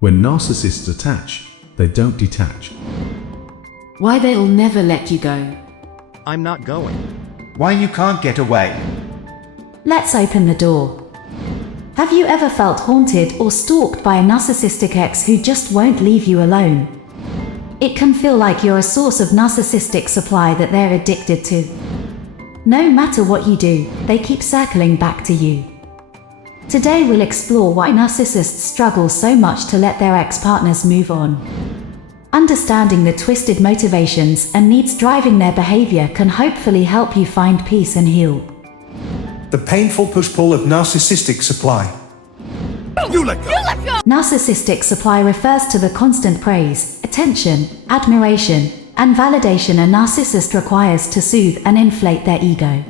When narcissists attach, they don't detach. Why they'll never let you go. I'm not going. Why you can't get away. Let's open the door. Have you ever felt haunted or stalked by a narcissistic ex who just won't leave you alone? It can feel like you're a source of narcissistic supply that they're addicted to. No matter what you do, they keep circling back to you. Today we'll explore why narcissists struggle so much to let their ex-partners move on. Understanding the twisted motivations and needs driving their behavior can hopefully help you find peace and heal. The painful push-pull of narcissistic supply. You let go! Narcissistic supply refers to the constant praise, attention, admiration, and validation a narcissist requires to soothe and inflate their ego.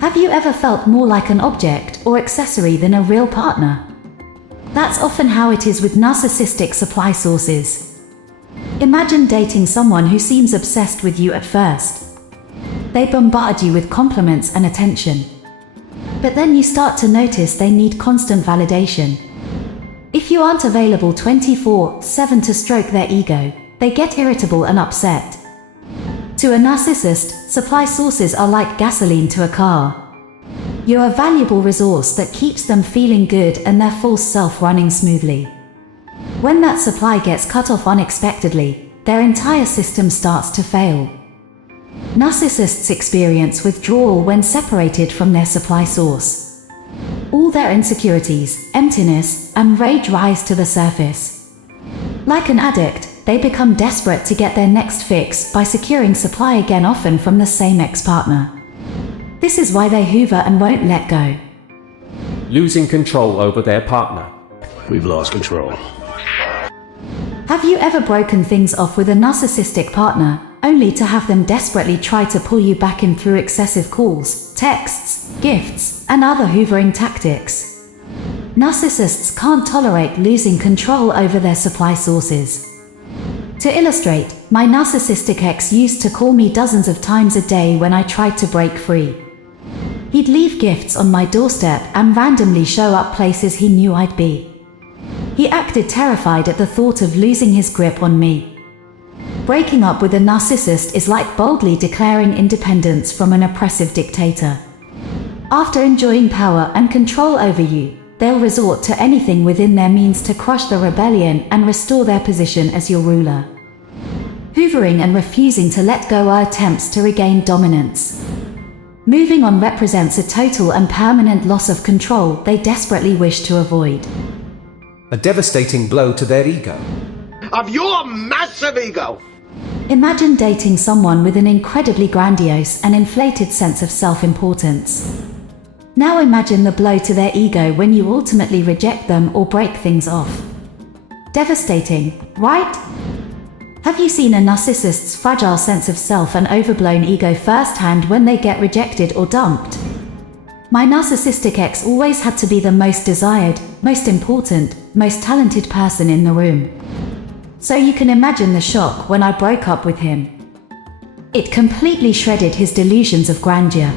Have you ever felt more like an object or accessory than a real partner? That's often how it is with narcissistic supply sources. Imagine dating someone who seems obsessed with you at first. They bombard you with compliments and attention. But then you start to notice they need constant validation. If you aren't available 24/7 to stroke their ego, they get irritable and upset. To a narcissist, supply sources are like gasoline to a car. You're a valuable resource that keeps them feeling good and their false self running smoothly. When that supply gets cut off unexpectedly, their entire system starts to fail. Narcissists experience withdrawal when separated from their supply source. All their insecurities, emptiness, and rage rise to the surface. Like an addict, they become desperate to get their next fix by securing supply again, often from the same ex-partner. This is why they hoover and won't let go. Losing control over their partner. We've lost control. Have you ever broken things off with a narcissistic partner, only to have them desperately try to pull you back in through excessive calls, texts, gifts, and other hoovering tactics? Narcissists can't tolerate losing control over their supply sources. To illustrate, my narcissistic ex used to call me dozens of times a day when I tried to break free. He'd leave gifts on my doorstep and randomly show up places he knew I'd be. He acted terrified at the thought of losing his grip on me. Breaking up with a narcissist is like boldly declaring independence from an oppressive dictator. After enjoying power and control over you, they'll resort to anything within their means to crush the rebellion and restore their position as your ruler. Hoovering and refusing to let go are attempts to regain dominance. Moving on represents a total and permanent loss of control they desperately wish to avoid. A devastating blow to their ego. Of your massive ego! Imagine dating someone with an incredibly grandiose and inflated sense of self-importance. Now imagine the blow to their ego when you ultimately reject them or break things off. Devastating, right? Have you seen a narcissist's fragile sense of self and overblown ego firsthand when they get rejected or dumped? My narcissistic ex always had to be the most desired, most important, most talented person in the room. So you can imagine the shock when I broke up with him. It completely shredded his delusions of grandeur.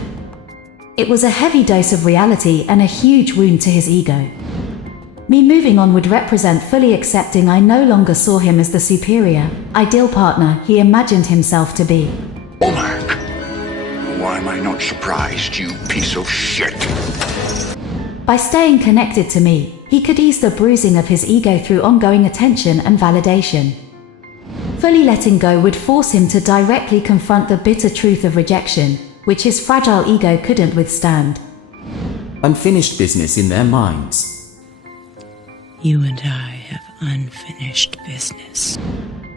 It was a heavy dose of reality and a huge wound to his ego. Me moving on would represent fully accepting I no longer saw him as the superior, ideal partner he imagined himself to be. Oh, Mark. Why am I not surprised, you piece of shit? By staying connected to me, he could ease the bruising of his ego through ongoing attention and validation. Fully letting go would force him to directly confront the bitter truth of rejection, which his fragile ego couldn't withstand. Unfinished business in their minds. You and I have unfinished business.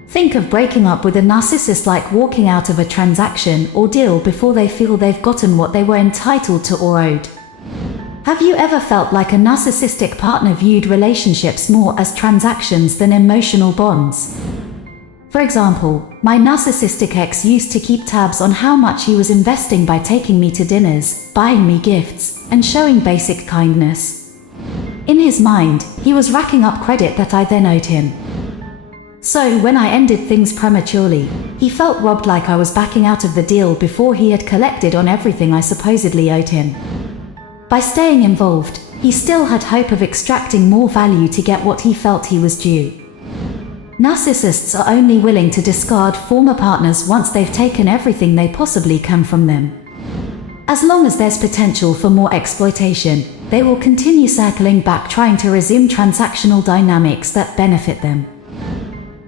Think of breaking up with a narcissist like walking out of a transaction or deal before they feel they've gotten what they were entitled to or owed. Have you ever felt like a narcissistic partner viewed relationships more as transactions than emotional bonds? For example, my narcissistic ex used to keep tabs on how much he was investing by taking me to dinners, buying me gifts, and showing basic kindness. In his mind, he was racking up credit that I then owed him. So when I ended things prematurely, he felt robbed, like I was backing out of the deal before he had collected on everything I supposedly owed him. By staying involved, he still had hope of extracting more value to get what he felt he was due. Narcissists are only willing to discard former partners once they've taken everything they possibly can from them. As long as there's potential for more exploitation, they will continue circling back trying to resume transactional dynamics that benefit them.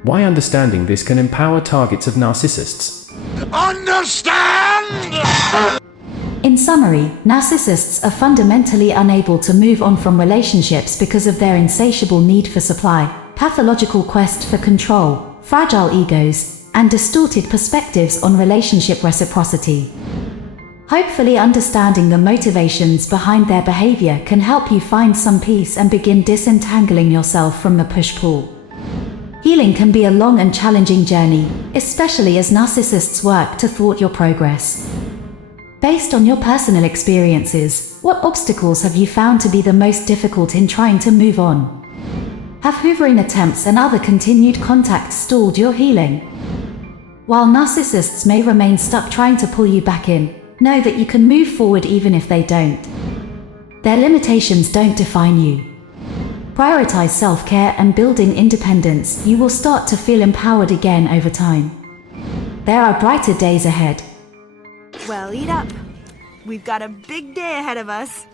Why understanding this can empower targets of narcissists. Understand? In summary, narcissists are fundamentally unable to move on from relationships because of their insatiable need for supply, pathological quest for control, fragile egos, and distorted perspectives on relationship reciprocity. Hopefully, understanding the motivations behind their behavior can help you find some peace and begin disentangling yourself from the push-pull. Healing can be a long and challenging journey, especially as narcissists work to thwart your progress. Based on your personal experiences, what obstacles have you found to be the most difficult in trying to move on? Have hoovering attempts and other continued contacts stalled your healing? While narcissists may remain stuck trying to pull you back in, know that you can move forward even if they don't. Their limitations don't define you. Prioritize self-care and building independence. You will start to feel empowered again over time. There are brighter days ahead. Well, eat up. We've got a big day ahead of us.